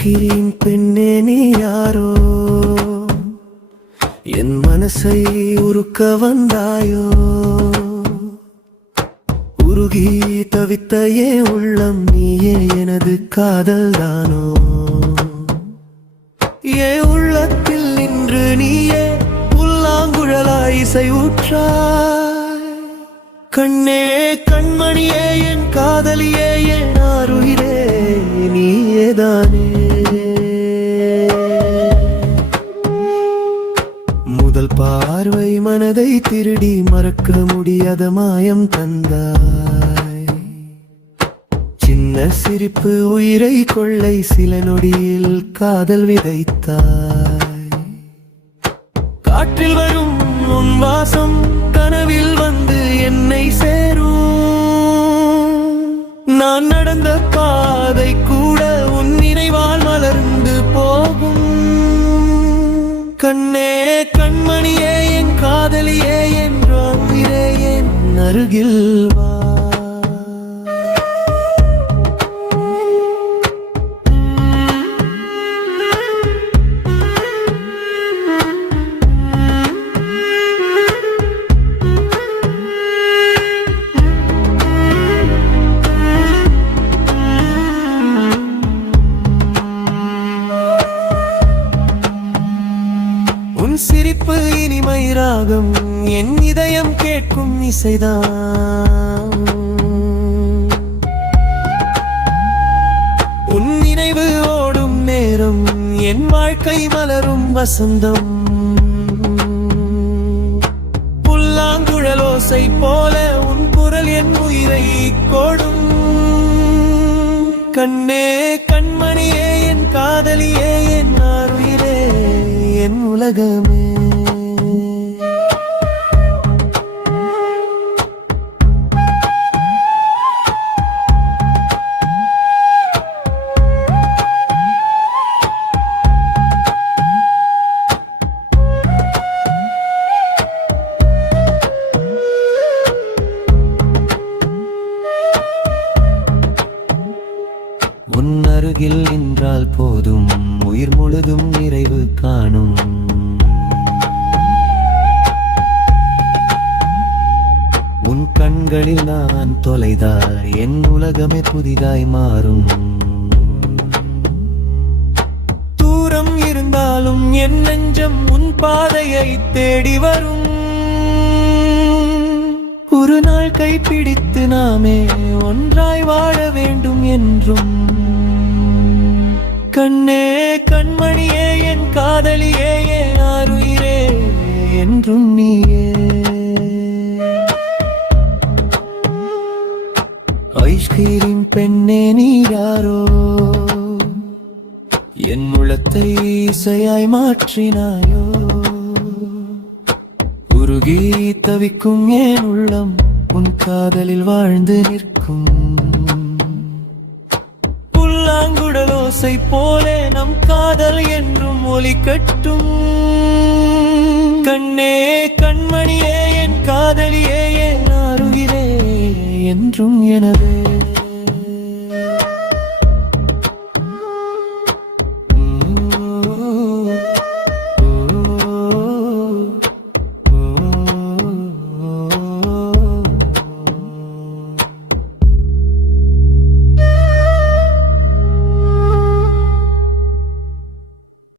Ice cream பெண்ணே நீ யாரோ, என் மனசை உருக்க வந்தாயோ. உருகி தவித்த ஏன் உள்ளம் நீயே எனது காதல் தானோ. ஏன் உள்ளத்தில் நின்று நீயே புல்லாங்குழலாய் இசை ஊற்றாய். கண்ணே கண்மணியே என் காதலியே என் ஆருயிரே நீயேதானே. முதல் பார்வை மனதை திருடி மறக்க முடியாத மாயம் தந்தாய். சின்ன சிரிப்பு உயிரை கொள்ளை சில நொடியில் காதல் விதைத்தாய். காற்றில் வரும் உன் வாசம் கனவில் வந்து என்னை சேரும். நான் நடந்த பாதை கூட உன் நினைவால் மலர்ந்து போகும். கண்ணே கண்மணியே என் காதலியே என்றே என் அருகில் வா. உன் சிரிப்பு இனிமை ராகம் என் இதயம் கேட்கும் இசைதான். உன் நினைவு ஓடும் நேரம் என் வாழ்க்கை மலரும் வசந்தம். புல்லாங்குழலோசை போல உன் குரல் என் உயிரை கோடும். கண்ணே கண்மணியே என் காதலியே என் ஆருயிரே என் உலகமே. உன் அருகில் நின்றால் போதும் உயிர் முழுதும் நிறைவு காணும். உன் கண்களில் நான் தொலைதால் என் உலகமே புதிதாய் மாறும். தூரம் இருந்தாலும் என் நெஞ்சம் உன் பாதையை தேடி வரும். ஒரு நாள் கைப்பிடித்து நாமே ஒன்றாய் வாழ வேண்டும் என்றும். கண்ணே கண்மணியே என் காதலியே என் ஆருயிரே என்றும் நீயே. ஐஸ்கிரீம் பெண்ணே நீ யாரோ, என் உள்ளத்தை இசையாய் மாற்றினாயோ. உருகி தவிக்கும் ஏன் உள்ளம் உன் காதலில் வாழ்ந்து நிற்கும். புல்லாங்குழலோசை போலே நம் காதல் என்றும் ஒலிக்கட்டும். கண்ணே கண்மணியே என் காதலியே என் ஆருயிரே என்றும் எனது.